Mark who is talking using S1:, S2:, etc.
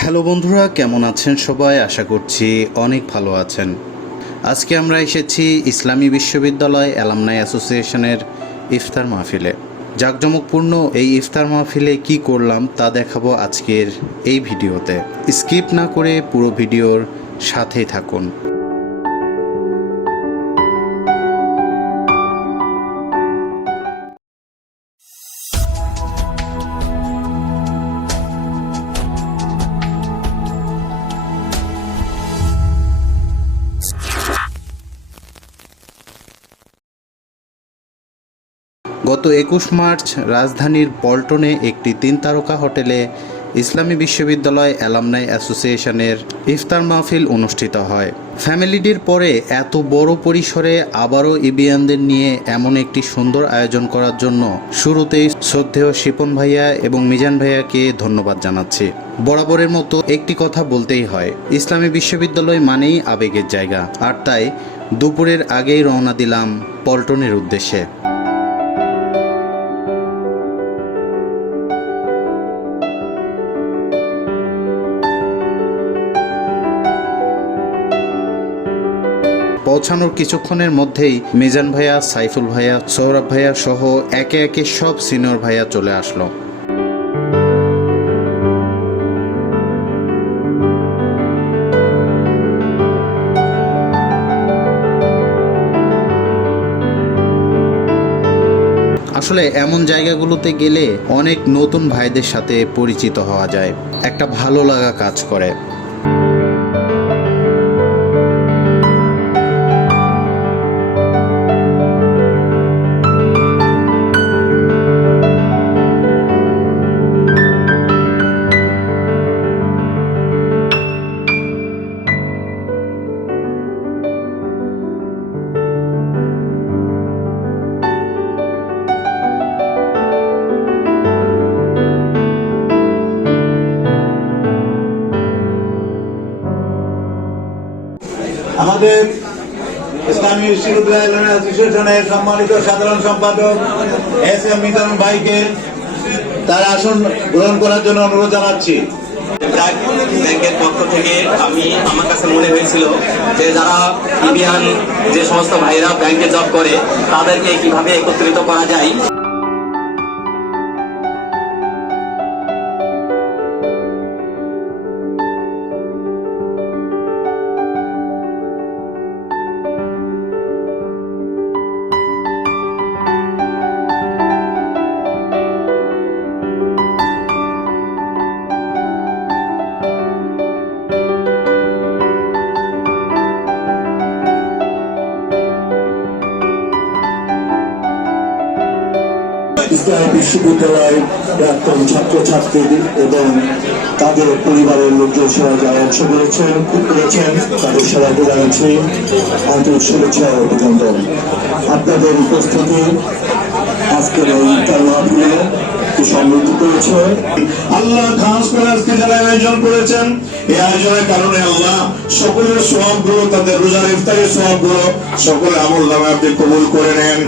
S1: Hello বন্ধুরা, কেমন আছেন সবাই? আশা করছি অনেক ভালো আছেন। আজকে আমরা এসেছি ইসলামী বিশ্ববিদ্যালয় অ্যালামনাই অ্যাসোসিয়েশনের ইফতার মাহফিলে। জাঁকজমকপূর্ণ এই ইফতার মাহফিলে কি করলাম তা দেখাবো আজকের এই ভিডিওতে। স্কিপ না করে পুরো ভিডিওর সাথেই থাকুন। গত একুশ মার্চ রাজধানীর পল্টনে একটি তিন তারকা হোটেলে ইসলামী বিশ্ববিদ্যালয় অ্যালামনাই অ্যাসোসিয়েশনের ইফতার মাহফিল অনুষ্ঠিত হয়। ফ্যামিলিটির পরে এত বড় পরিসরে আবারও ইবিয়ানদের নিয়ে এমন একটি সুন্দর আয়োজন করার জন্য শুরুতেই শ্রদ্ধেয় শিপন ভাইয়া এবং মিজান ভাইয়াকে ধন্যবাদ জানাচ্ছি। বরাবরের মতো একটি কথা বলতেই হয়, ইসলামী বিশ্ববিদ্যালয় মানেই আবেগের জায়গা। আর তাই দুপুরের আগেই রওনা দিলাম পল্টনের উদ্দেশ্যে। পৌঁছানোর কিছুক্ষণের মধ্যেই মিজান ভাইয়া, সাইফুল ভাইয়া, সৌরভ ভাইয়া সহ একে একে সব সিনিয়র ভাইয়া চলে আসলো। আসলে এমন জায়গাগুলোতে গেলে অনেক নতুন ভাইদের সাথে পরিচিত হওয়া যায়। একটা ভালো লাগা কাজ করে।
S2: আমাদের ইসলামী বিশ্ববিদ্যালয় অ্যাসোসিয়েশনের সম্মানিত সাধারণ সম্পাদক এস এম মিজানুর ভাইকে তার আসন গ্রহণ করার জন্য অনুরোধ জানাচ্ছি।
S3: ব্যাংকের পক্ষ থেকে আমি, আমার কাছে মনে হয়েছিল যে যারা ইবিয়ান যে সমস্ত ভাইরা ব্যাংকে জব করে, তাদেরকে কীভাবে একত্রিত করা যায়।
S4: ইসলাম বিশ্ববিদ্যালয় প্রাক্তন ছাত্রছাত্রী এবং তাদের পরিবারের লোকজন সবাই যারা অংশ করেছেন করেছেন। তাদের সবাইকে জানাচ্ছি আন্তরিক শুভেচ্ছা ও অভিনন্দন। আপনাদের উপস্থিতি আজকের এই ইফতার মাহফিলে
S2: সকলের সবগুলো তাদের রোজার ইফতারের সবগুলো সকলের আমল নামে আপনি কবুল করে নেন।